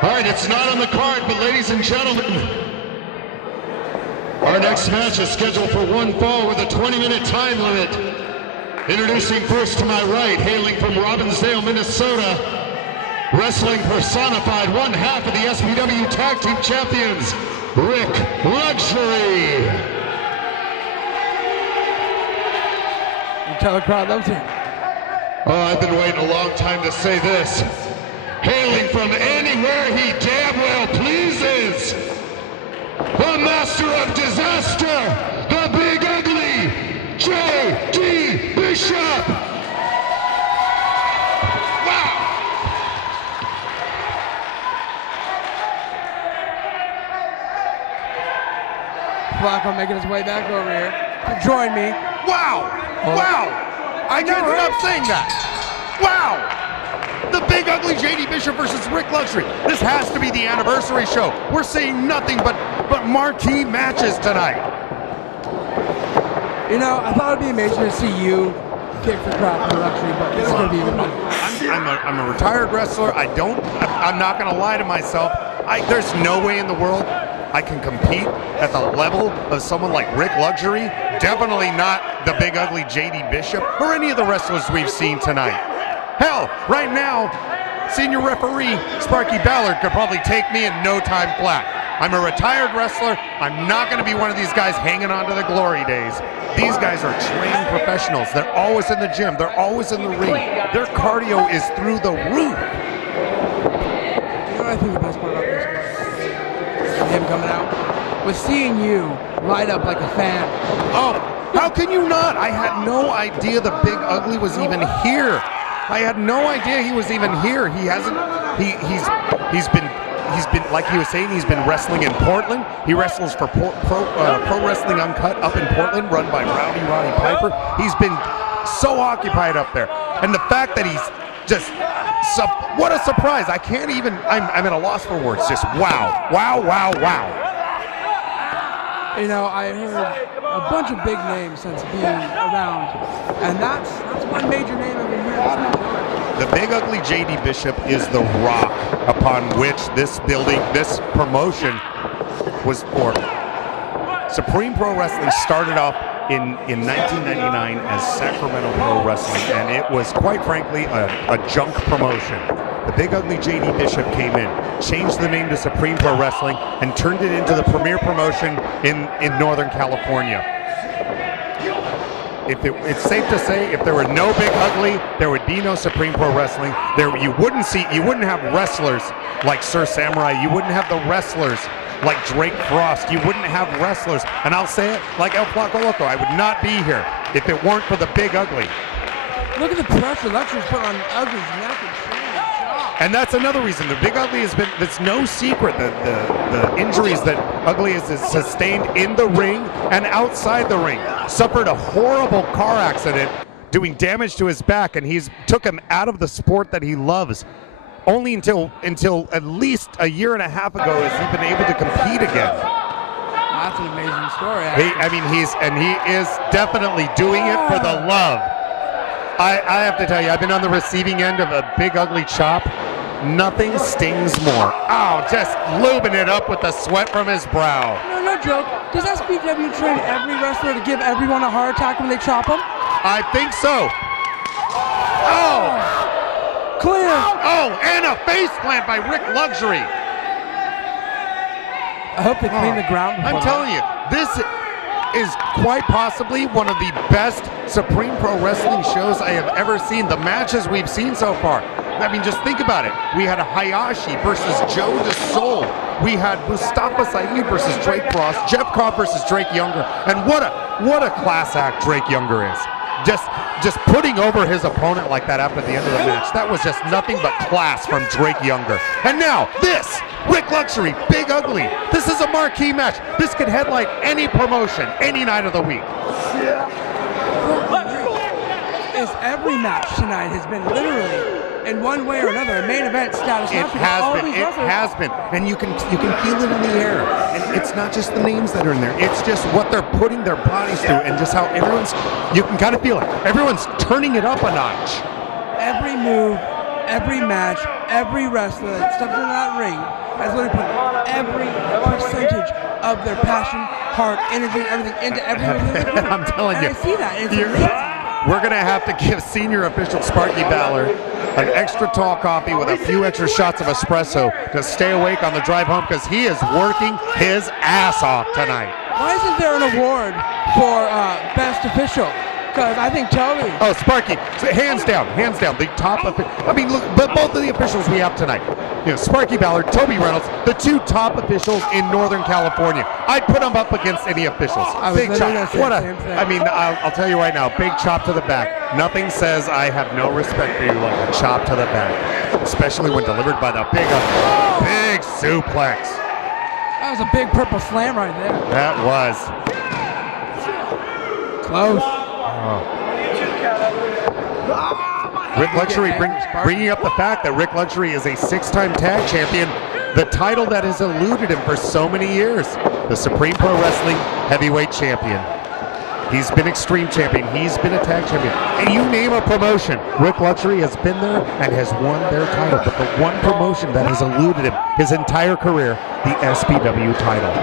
All right, it's not on the card, but ladies and gentlemen, our next match is scheduled for one fall with a 20-minute time limit. Introducing first to my right, hailing from Robbinsdale, Minnesota, wrestling personified, one half of the SPW Tag Team Champions, Rick Luxury. You tell the crowd loves him. Oh, I've been waiting a long time to say this. Hailing from anywhere he damn well pleases, the master of disaster, the big ugly, J.D. Bishop. Wow. Flacco making his way back over here to join me. Wow! Wow! I can't stop saying that. Wow! The Big Ugly J.D. Bishop versus Rick Luxury. This has to be the anniversary show. We're seeing nothing but marquee matches tonight. You know, I thought it'd be amazing to see you kick the crap for Luxury, but this is gonna be even better. I'm a retired wrestler. I'm not gonna lie to myself. There's no way in the world I can compete at the level of someone like Rick Luxury. Definitely not the Big Ugly J.D. Bishop or any of the wrestlers we've seen tonight. Hell, right now, senior referee Sparky Ballard could probably take me in no time flat. I'm a retired wrestler. I'm not going to be one of these guys hanging on to the glory days. These guys are trained professionals. They're always in the gym. They're always in the ring. Their cardio is through the roof. You know what I think the best part about this was? Him coming out? Was seeing you light up like a fan. Oh, how can you not? I had no idea the Big Ugly was even here. I had no idea he was even here. He hasn't. He's been like he was saying. He's been wrestling in Portland. He wrestles for Pro Wrestling Uncut up in Portland, run by Rowdy Roddy Piper. He's been so occupied up there, and the fact that he's just what a surprise! I can't even. I'm at a loss for words. Just wow, wow, wow, wow. You know, I heard a bunch of big names since being around, and that's one major name I've been hearing. The Big Ugly J.D. Bishop is the rock upon which this promotion was formed. Supreme Pro Wrestling started off in 1999 as Sacramento Pro Wrestling, and it was, quite frankly, a junk promotion. The Big Ugly J.D. Bishop came in, changed the name to Supreme Pro Wrestling, and turned it into the premier promotion in Northern California. It's safe to say, if there were no Big Ugly, there would be no Supreme Pro Wrestling. You wouldn't have wrestlers like Sir Samurai. You wouldn't have the wrestlers like Drake Frost. You wouldn't have wrestlers, and I'll say it, like El Flaco Loco. I would not be here if it weren't for the Big Ugly. Look at the pressure Luxury's put on Ugly's neck and chin. And that's another reason. The Big Ugly has been, it's no secret that the injuries that Ugly has sustained in the ring and outside the ring. Suffered a horrible car accident doing damage to his back, and took him out of the sport that he loves. Only until at least a year and a half ago has he been able to compete again. That's an amazing story. He is definitely doing it for the love. I have to tell you, I've been on the receiving end of a Big Ugly chop. Nothing stings more. Oh, just lubing it up with the sweat from his brow. No joke. Does SPW train every wrestler to give everyone a heart attack when they chop them? I think so. Oh! Clear. Oh, and a face plant by Rick Luxury. I hope they clean the ground. I'm telling you, this is quite possibly one of the best Supreme Pro Wrestling shows I have ever seen. The matches we've seen so far. I mean, just think about it. We had a Hayashi versus Joe DeSoul. We had Mustafa Saeed versus Drake Frost, Jeff Cobb versus Drake Younger, and what a class act Drake Younger is. Just putting over his opponent like that after the end of the match. That was just nothing but class from Drake Younger. And now this, Rick Luxury, Big Ugly. This is a marquee match. This could headline any promotion, any night of the week. Is every match tonight has been literally, in one way or another, a main event status. It has been, and you can feel it in the air. And it's not just the names that are in there; it's just what they're putting their bodies through, and just how you can kind of feel it. Everyone's turning it up a notch. Every move every match, every wrestler that steps into that ring has literally put every percentage of their passion, heart, energy, everything into every ring. I'm telling and you. I see that. It's amazing. We're going to have to give senior official Sparky Ballard an extra tall coffee with a few extra shots of espresso to stay awake on the drive home because he is working his ass off tonight. Why isn't there an award for best official? Because I think Toby. Oh, Sparky, hands down, the top of it. I mean, look, but both of the officials we have tonight, you know, Sparky Ballard, Toby Reynolds, the two top officials in Northern California. I'd put them up against any officials. Big chop. What a, I mean, I'll tell you right now, big chop to the back. Nothing says I have no respect for you like a chop to the back, especially when delivered by the big suplex. That was a big purple slam right there. That was. Close. Rick Luxury bringing up the fact that Rick Luxury is a 6-time tag champion, the title that has eluded him for so many years, the Supreme Pro Wrestling Heavyweight Champion. He's been Extreme Champion, he's been a tag champion, and you name a promotion, Rick Luxury has been there and has won their title, but the one promotion that has eluded him his entire career, the SPW title.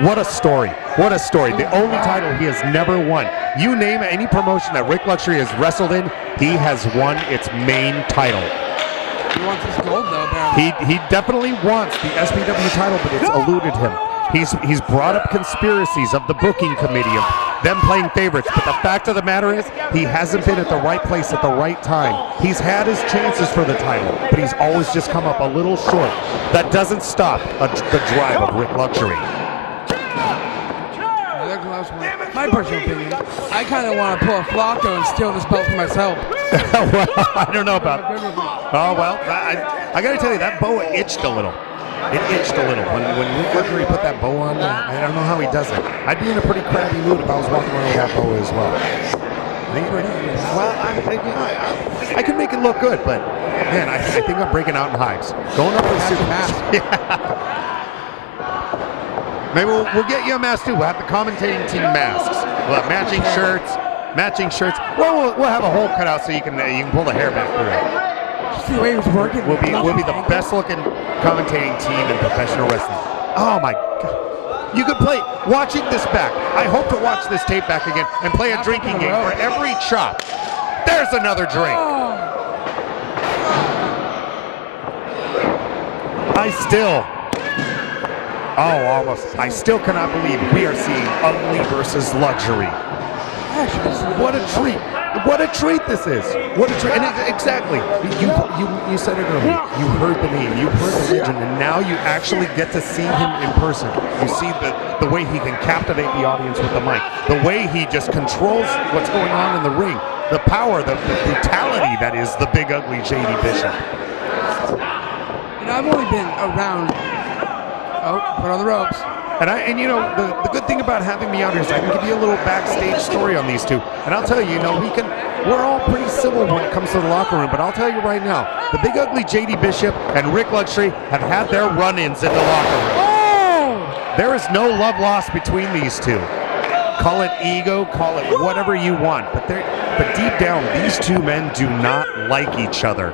What a story. What a story. The only title he has never won. You name any promotion that Rick Luxury has wrestled in, he has won its main title. He wants his gold though, apparently. He definitely wants the SPW title, but it's eluded him. He's brought up conspiracies of the booking committee, of them playing favorites, but the fact of the matter is he hasn't been at the right place at the right time. He's had his chances for the title, but he's always just come up a little short. That doesn't stop the drive of Rick Luxury. My personal opinion, I kind of want to pull a Flacco and steal this belt for myself. Well, I don't know about. Oh well, I got to tell you that boa itched a little. It itched a little when Rick Luxury put that boa on. I don't know how he does it. I'd be in a pretty crappy mood if I was walking around with that boa as well. Well, I can make it look good, but man, I think I'm breaking out in hives. Going up with super mask. Yeah. Maybe we'll get you a mask too. We'll have the commentating team masks. We'll have matching shirts. Well, we'll have a hole cut out so you can pull the hair back through. See the way he was working. We'll be the best looking commentating team in professional wrestling. Oh my God! You could play watching this back. I hope to watch this tape back again and play a drinking game for every chop. There's another drink. I still cannot believe we are seeing Ugly versus Luxury. What a treat. What a treat this is. What a treat. And exactly. You said it earlier. You heard the name. You heard the legend. And now you actually get to see him in person. You see the way he can captivate the audience with the mic. The way he just controls what's going on in the ring. The power, the brutality that is the Big Ugly J.D. Bishop. You know, I've only been around. Oh, put on the ropes. And you know, the good thing about having me out here is I can give you a little backstage story on these two. And I'll tell you, we're all pretty civil when it comes to the locker room, but I'll tell you right now, the Big Ugly J.D. Bishop and Rick Luxury have had their run-ins in the locker room. Oh! There is no love lost between these two. Call it ego, call it whatever you want, but deep down, these two men do not like each other.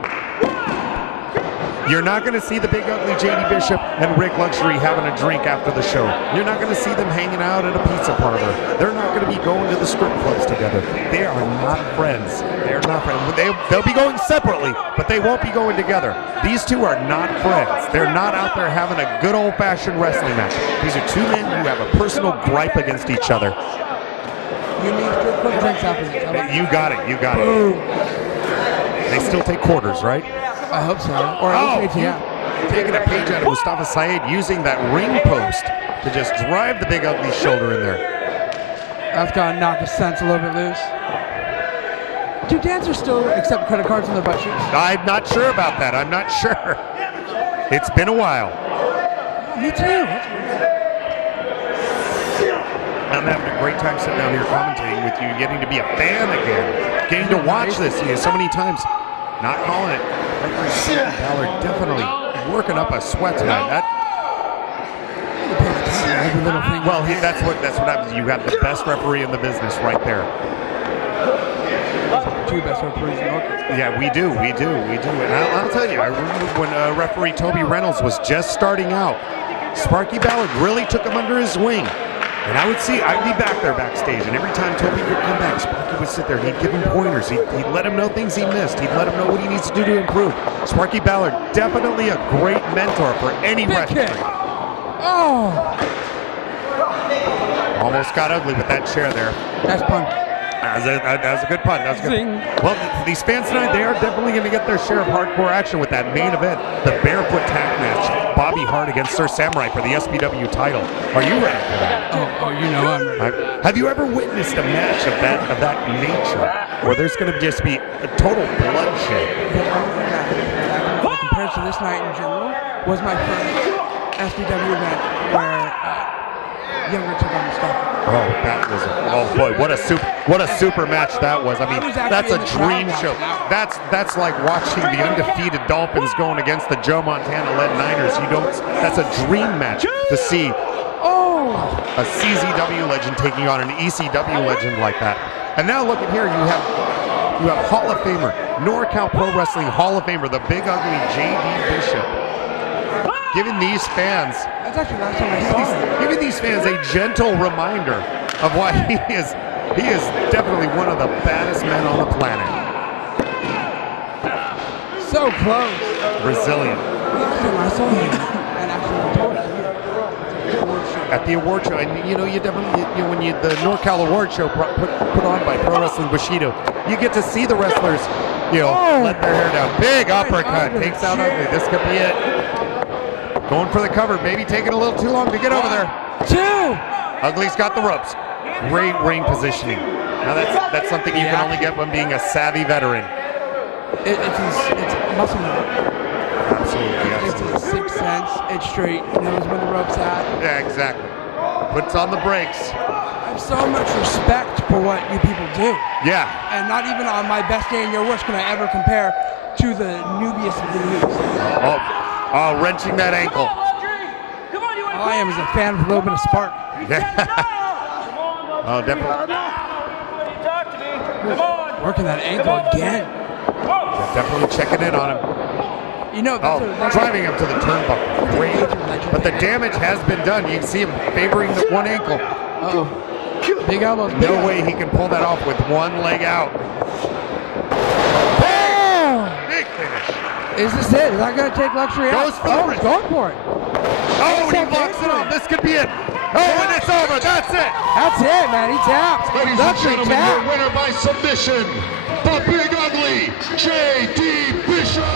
You're not going to see the Big Ugly J.D. Bishop and Rick Luxury having a drink after the show. You're not going to see them hanging out at a pizza parlor. They're not going to be going to the strip clubs together. They are not friends. They're not friends. They'll be going separately, but they won't be going together. These two are not friends. They're not out there having a good old-fashioned wrestling match. These are two men who have a personal gripe against each other. You need strip club drinks after this. You got it. You got it. They still take quarters, right? I hope so. Or ATM. Taking a page out of Mustafa Saeed, using that ring post to just drive the Big Ugly shoulder in there. That's got to knock the sense a little bit loose. Do dancers still accept credit cards on their butt cheeks? I'm not sure about that. I'm not sure. It's been a while. Me too. I'm having a great time sitting down here commentating with you, getting to be a fan again, getting to watch this so many times. Not calling it. Ballard definitely working up a sweat tonight. Well, that's what happens. You have the best referee in the business right there. two best referees in North. Yeah, we do. And I'll tell you, I remember when referee Toby Reynolds was just starting out, Sparky Ballard really took him under his wing. And I'd be back there backstage, and every time Toby would come back, Sparky would sit there and he'd give him pointers. He'd let him know things he missed. He'd let him know what he needs to do to improve. Sparky Ballard, definitely a great mentor for any wrestler. Oh! Almost got ugly with that chair there. That's fun. That was a good pun. That was good. Zing. Well, these fans tonight, they are definitely going to get their share of hardcore action with that main event, the Barefoot Tag Match. Bobby Hart against Sir Samurai for the SPW title. Are you ready for that? Oh, you know I'm ready. Have you ever witnessed a match of that nature, where there's going to just be a total bloodshed? Compared to this night in general, was my first SPW event where Younger took on the stuff. Oh, that was boy, what a super match that was. I mean, that's a dream show. That's like watching the undefeated Dolphins going against the Joe Montana-led Niners. That's a dream match to see a CZW legend taking on an ECW legend like that. And now look at here, you have Hall of Famer, NorCal Pro Wrestling Hall of Famer, the big ugly J.D. Bishop, giving these fans giving these fans a gentle reminder of why he is definitely one of the baddest men on the planet. So close. Resilient. I saw him at the award show, and you definitely when the NorCal Award Show put on by Pro Wrestling Bushido, you get to see the wrestlers let their hair down. Big uppercut takes out Ugly. This could be it. Going for the cover, maybe taking a little too long to get over there. Two. Ugly's got the ropes. Great ring positioning. Now that's something you can only get when being a savvy veteran. It's muscle memory. Absolutely. It's a sixth sense. It's straight. He knows where the rope's at. Yeah, exactly. Puts on the brakes. I have so much respect for what you people do. Yeah. And not even on my best day and your worst can I ever compare to the newbiest of the news. Oh, wrenching that ankle. All I am is a fan of a little bit of spark. Oh, definitely. Working that ankle again. Definitely checking in on him. That's driving him to the turnbuckle. Great. But the damage has been done. You can see him favoring the one ankle. Uh-oh. Big elbows. No way he can pull that off with one leg out. Big finish. Is this it? Is that going to take luxury out? He's going for it. Oh, and he locks it on. This could be it. Oh, and it's over. That's it. That's it, man. He tapped. Ladies and gentlemen, your winner by submission, the Big Ugly, J.D. Bishop.